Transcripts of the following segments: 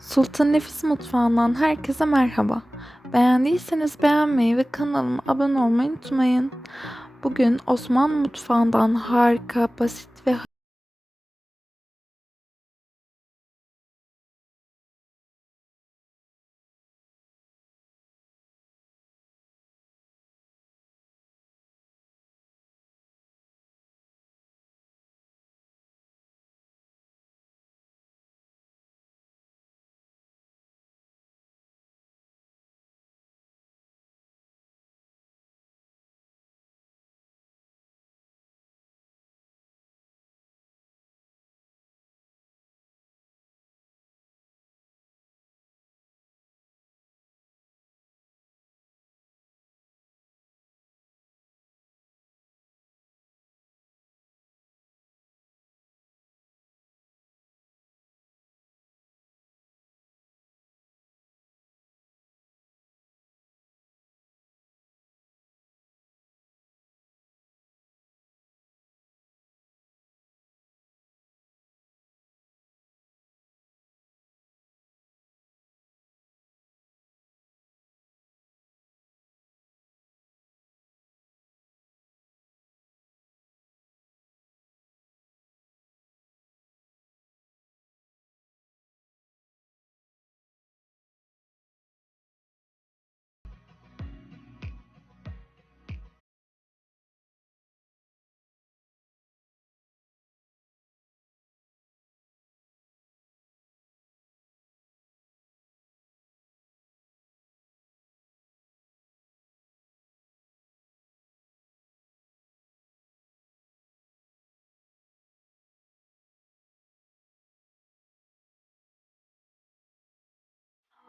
Sultan Nefis Mutfağı'ndan herkese merhaba. Beğendiyseniz beğenmeyi ve kanalıma abone olmayı unutmayın. Bugün Osmanlı mutfağından harika, basit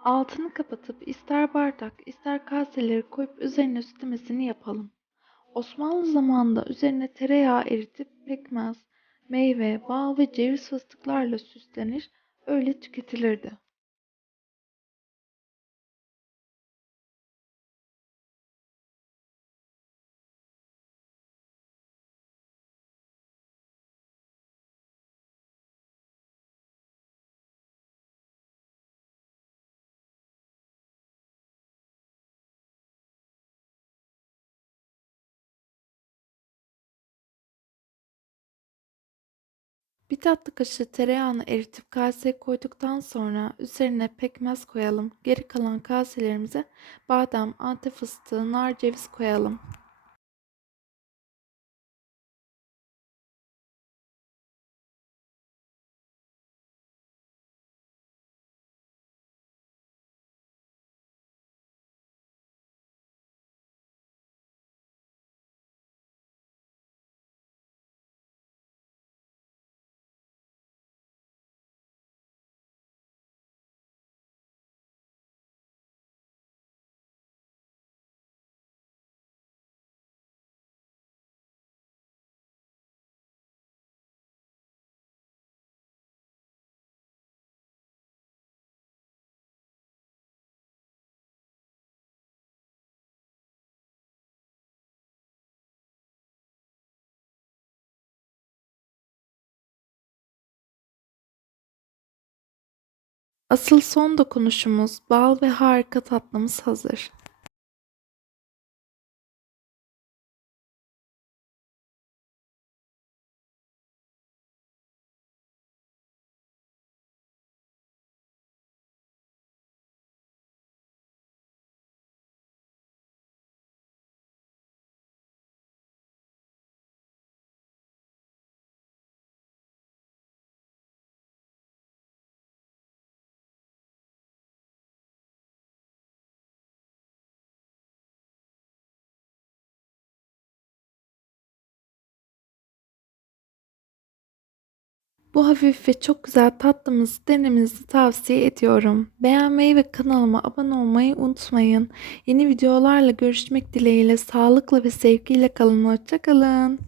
altını kapatıp ister bardak ister kaseleri koyup üzerine süslemesini yapalım. Osmanlı zamanında üzerine tereyağı eritip pekmez, meyve, bal ve ceviz fıstıklarla süslenir, öyle tüketilirdi. Bir tatlı kaşığı tereyağını eritip kaseye koyduktan sonra üzerine pekmez koyalım. Geri kalan kaselerimize badem, antep fıstığı, nar, ceviz koyalım. Asıl son dokunuşumuz bal ve harika tatlımız hazır. Bu hafif ve çok güzel tatlımızı denemenizi tavsiye ediyorum. Beğenmeyi ve kanalıma abone olmayı unutmayın. Yeni videolarla görüşmek dileğiyle sağlıkla ve sevgiyle kalın. Hoşçakalın.